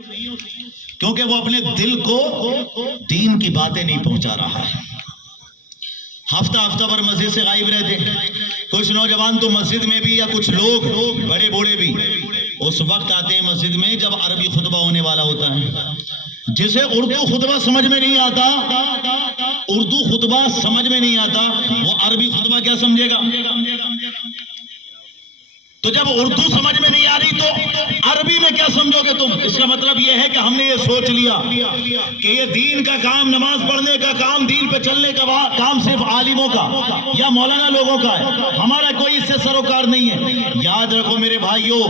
کیونکہ وہ اپنے دل کو دین کی باتیں نہیں پہنچا رہا ہے. ہفتہ ہفتہ پر مسجد سے غائب رہتے کچھ نوجوان تو مسجد میں بھی، یا کچھ لوگ بڑے بوڑھے بھی اس وقت آتے ہیں مسجد میں جب عربی خطبہ ہونے والا ہوتا ہے. جسے اردو خطبہ سمجھ میں نہیں آتا، اردو خطبہ سمجھ میں نہیں آتا، وہ عربی خطبہ کیا سمجھے گا؟ تو جب اردو سمجھ میں نہیں آ رہی تو عربی میں کیا سمجھو گے تم؟ اس کا مطلب یہ ہے کہ ہم نے یہ سوچ لیا کہ یہ دین کا کام، نماز پڑھنے کا کام، دین پہ چلنے کا کام صرف عالموں کا یا مولانا لوگوں کا ہے، ہمارا کوئی اس سے سروکار نہیں ہے. یاد رکھو میرے بھائیوں،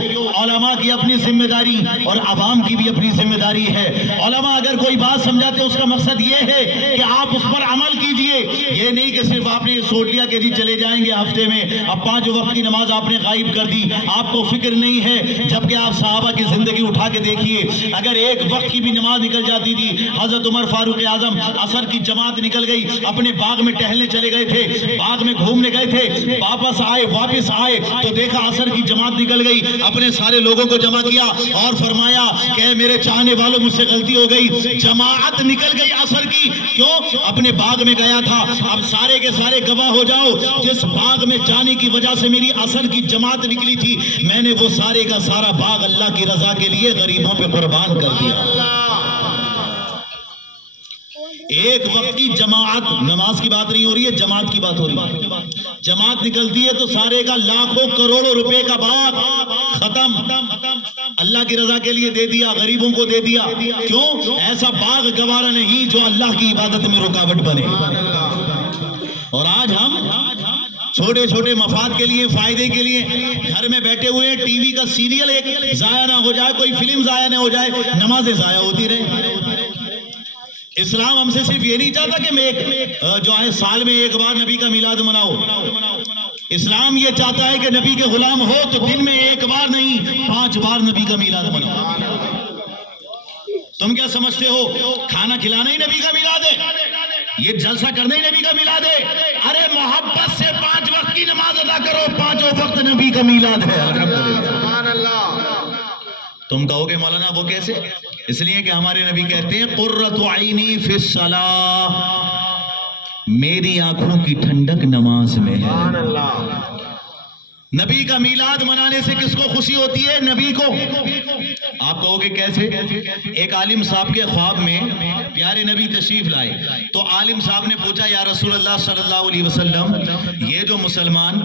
علماء کی اپنی ذمہ داری اور عوام کی بھی اپنی ذمہ داری ہے. علماء اگر کوئی بات سمجھاتے اس کا مقصد یہ ہے کہ آپ اس پر عمل کیجئے. یہ نہیں کہ صرف آپ نے یہ سوچ لیا کہ جی چلے جائیں گے ہفتے میں، اب 5 وقت کی نماز آپ نے غائب کر دی، آپ کو فکر نہیں ہے. جبکہ آپ صحابہ کی زندگی اٹھا کے دیکھیے، اگر ایک وقت کی بھی نماز نکل جاتی تھی، حضرت عمر فاروق اعظم عصر کی جماعت نکل گئی، اپنے باغ میں ٹہلنے چلے گئے تھے، باغ میں گھومنے گئے تھے، واپس آئے تو دیکھا عصر کی جماعت نکل گئی، اپنے سارے لوگوں کو جمع کیا اور فرمایا کہ میرے چاہنے والوں مجھ سے غلطی ہو گئی، جماعت نکل گئی عصر کی، کیوں؟ اپنے باغ میں گیا تھا. اب سارے کے سارے گواہ ہو جاؤ، جس باغ میں جانے کی وجہ سے میری عصر کی جماعت نکلی تھی، میں نے وہ سارے کا سارا باغ اللہ کی رضا کے لیے غریبوں پہ قربان کر دیا. ایک وقت کی جماعت، نماز کی بات نہیں ہو رہی ہے، جماعت کی بات ہو رہی ہے. جماعت نکلتی ہے تو سارے کا لاکھوں کروڑوں روپے کا باغ ختم، اللہ کی رضا کے لیے دے دیا، غریبوں کو دے دیا. کیوں؟ ایسا باغ گوارا نہیں جو اللہ کی عبادت میں رکاوٹ بنے. اور آج ہم چھوٹے چھوٹے مفاد کے لیے، فائدے کے لیے گھر میں بیٹھے ہوئے، ٹی وی کا سیریل ایک ضائع نہ ہو جائے، کوئی فلم ضائع نہ ہو جائے، نمازیں ضائع ہوتی رہے. اسلام ہم سے صرف یہ نہیں چاہتا کہ میں جو ہے سال میں ایک بار نبی کا میلاد مناؤ. اسلام یہ چاہتا ہے کہ نبی کے غلام ہو تو دن میں ایک بار نہیں 5 بار نبی کا میلاد مناؤ. تم کیا سمجھتے ہو کھانا کھلانا ہی نبی کا میلاد ہے؟ یہ جلسہ کرنا ہی نبی کا میلاد ہے؟ ارے محبت سے 5 وقت کی نماز ادا کرو، 5 وقت نبی کا میلاد ہے. تم کہو گے مولانا وہ کیسے؟ اس لیے کہ ہمارے نبی کہتے ہیں قرۃ عینی فی الصلاۃ، میری آنکھوں کی ٹھنڈک نماز میں ہے. نبی کا میلاد منانے سے کس کو خوشی ہوتی ہے؟ نبی کو. آپ کہو گے کیسے؟ ایک عالم صاحب کے خواب میں پیارے نبی تشریف لائے تو عالم صاحب نے پوچھا یا رسول اللہ صلی اللہ علیہ وسلم، یہ جو مسلمان